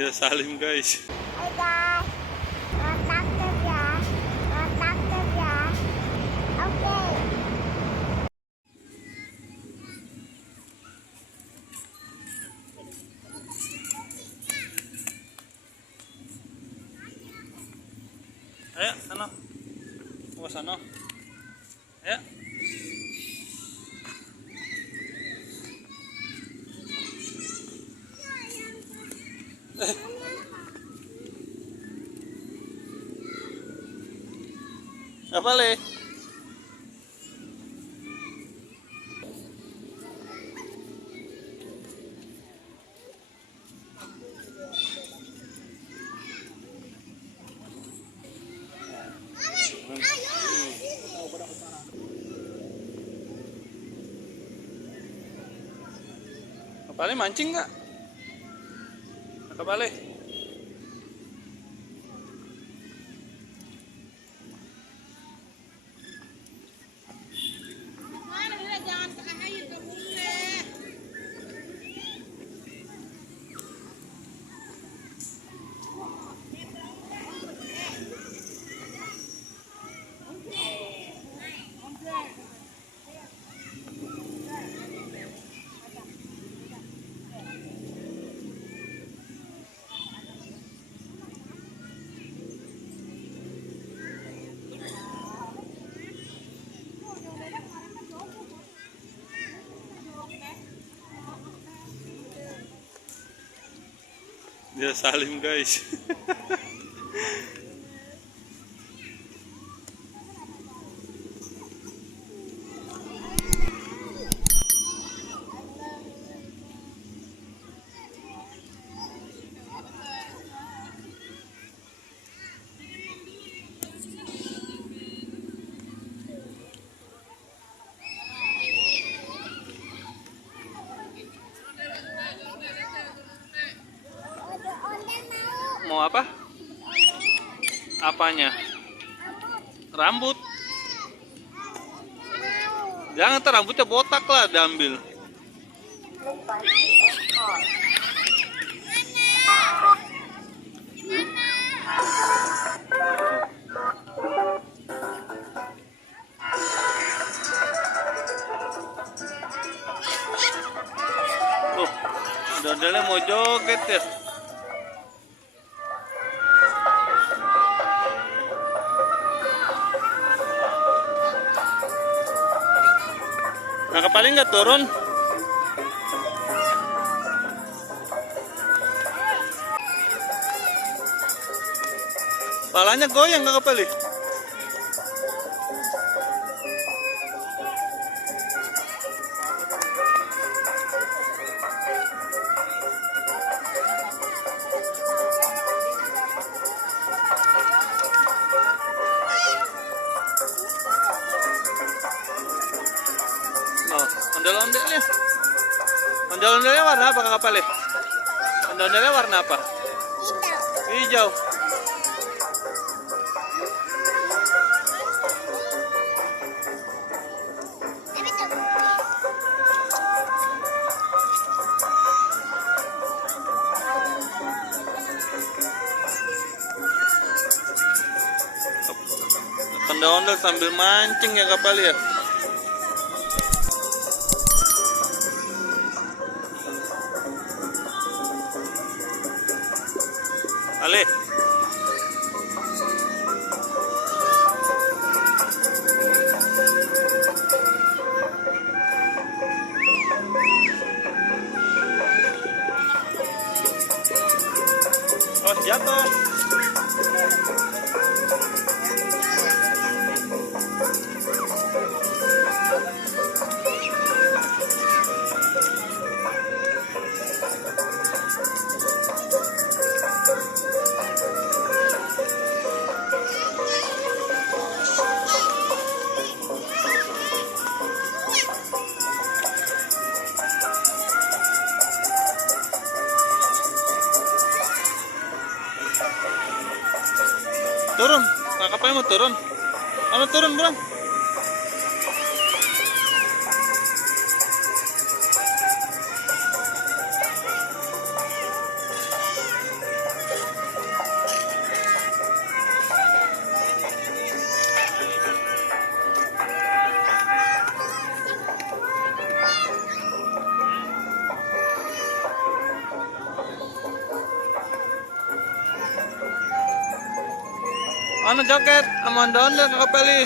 Dia Salim guys. Hai guys, kontak kerja, oke. Ayo sana, ke sana. Ayo. Apa le? Kapalnya mancing nggak? Kapalnya? Dia Salim guys. Mau apa? Apanya? Rambut. Jangan, ntar rambutnya botak lah diambil. Tuh, dondelnya mau joget ya. Nah, paling nggak turun. Palanya goyang nggak kepali? Oh, ondel-ondelnya. Ondel-ondelnya warna apa kakak Pale? Ondel-ondelnya warna apa? Hijau. Hijau. Ondel-ondel sambil mancing ya kak Pale ya. Ale. Oh, jatuh. Turun, kakak mau turun. Mana turun, Bang? Ano jaket? Aman doon kakapali.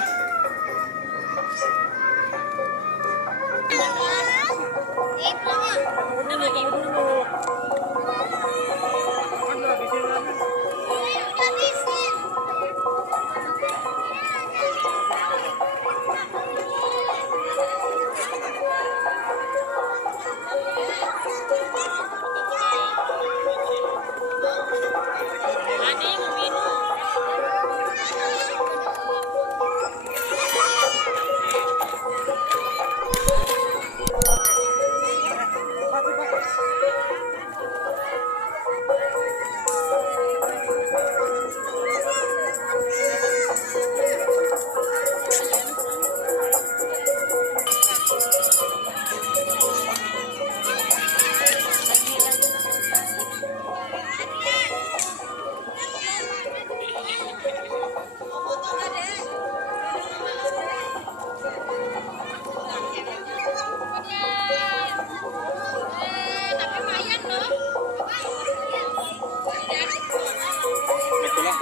Ito lang.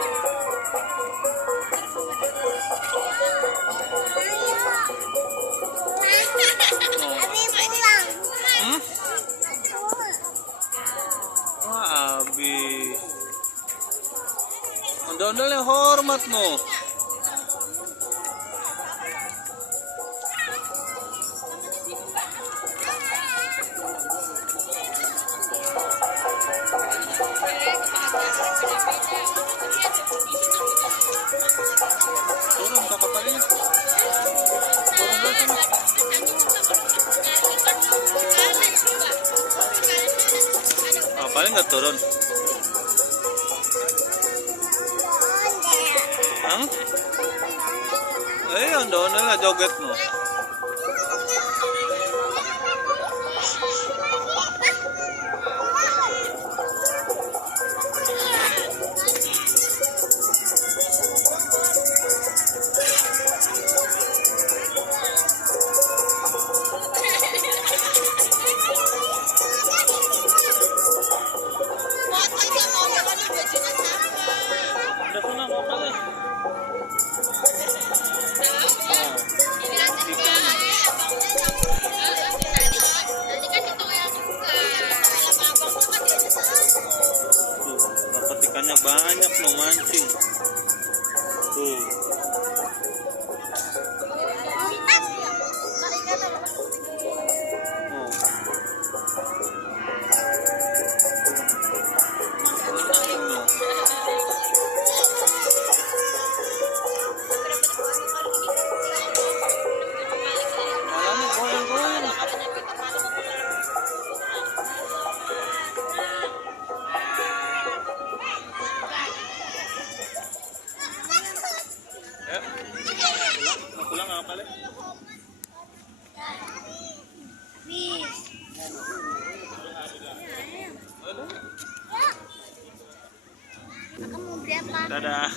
Abi pulang. Hmm? Wah, Abi. Andon yung hormat mo. Turun kakapali. Turun doon sana. Ah, paling nggak turun. Hang? Eh, andon na joget mo. Udah sana mau kali. Tuh, dapat ikannya banyak no mancing. Tuh. Malamnya goyang-goyang. Ya. Pulang nggak apa-apa. Kamu berapa? Dadah.